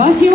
Bosio.